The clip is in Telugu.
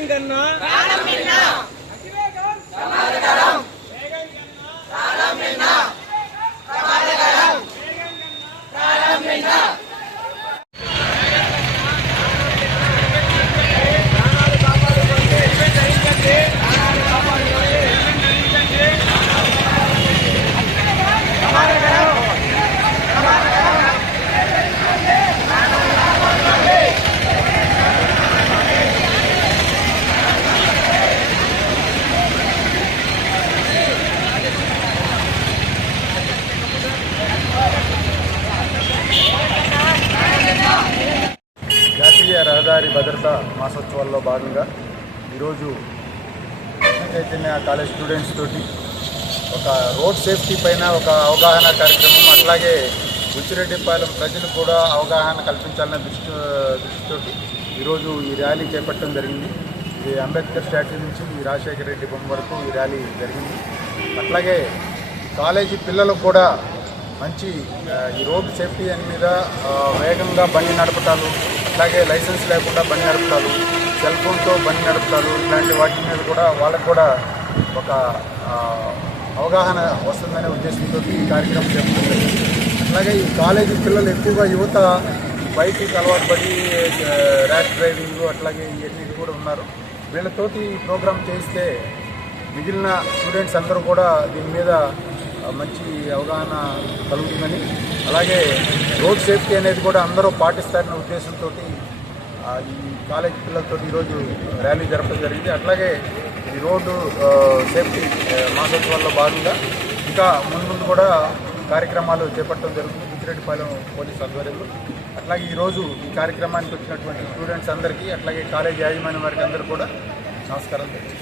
பின்னங்கண்ணா మాసోత్సవాల్లో భాగంగా ఈరోజు చైతన్య కాలేజ్ స్టూడెంట్స్ తోటి ఒక రోడ్ సేఫ్టీ పైన ఒక అవగాహన కార్యక్రమం అట్లాగే బుచ్చిరెడ్డిపాలెం ప్రజలు కూడా అవగాహన కల్పించాలనే దృష్టి దృష్టితోటి ఈరోజు ఈ ర్యాలీ చేపట్టడం జరిగింది. ఇది అంబేద్కర్ స్టాట్యూ నుంచి ఈ రాజశేఖర రెడ్డి బొమ్మ వరకు ఈ ర్యాలీ జరిగింది. అట్లాగే కాలేజీ పిల్లలకు కూడా మంచి ఈ రోడ్డు సేఫ్టీ అని మీద వేగంగా బండి నడపటాలు అలాగే లైసెన్స్ లేకుండా బండి నడుపుతారు. సెల్ ఫోన్తో బండి నడుపుతారు. ఇలాంటి వాటి మీద కూడా వాళ్ళకు కూడా ఒక అవగాహన వస్తుందనే ఉద్దేశంతో ఈ కార్యక్రమం చేపడుతుంది అలాగే ఈ కాలేజీ పిల్లలు ఎక్కువగా యువత బైక్కి అలవాటు పడి ర్యాష్ డ్రైవింగ్ అట్లాగే ఇవన్నీ కూడా ఉన్నారు. వీళ్ళతోటి ఈ ప్రోగ్రామ్ చేస్తే మిగిలిన స్టూడెంట్స్ అందరూ కూడా దీని మీద మంచి అవగాహన కలుగుతుందని. అలాగే రోడ్ సేఫ్టీ అనేది కూడా అందరూ పాటిస్తారనే ఉద్దేశంతో ఈ కాలేజ్ పిల్లలతో ఈరోజు ర్యాలీ జరపడం జరిగింది. అట్లాగే ఈ రోడ్డు సేఫ్టీ ఆ, మాసోత్సవాల్లో భాగంగా ఇంకా ముందు ముందు కూడా కార్యక్రమాలు చేపట్టడం జరుగుతుంది. బుచ్చిరెడ్డిపాలెం పోలీస్ ఆధ్వర్యంలో. అట్లాగే ఈరోజు ఈ కార్యక్రమానికి వచ్చినటువంటి స్టూడెంట్స్ అందరికీ అట్లాగే కాలేజ్ యాజమాన్యం వారికి అందరూ కూడా నమస్కారం తెలియజేస్తున్నాను.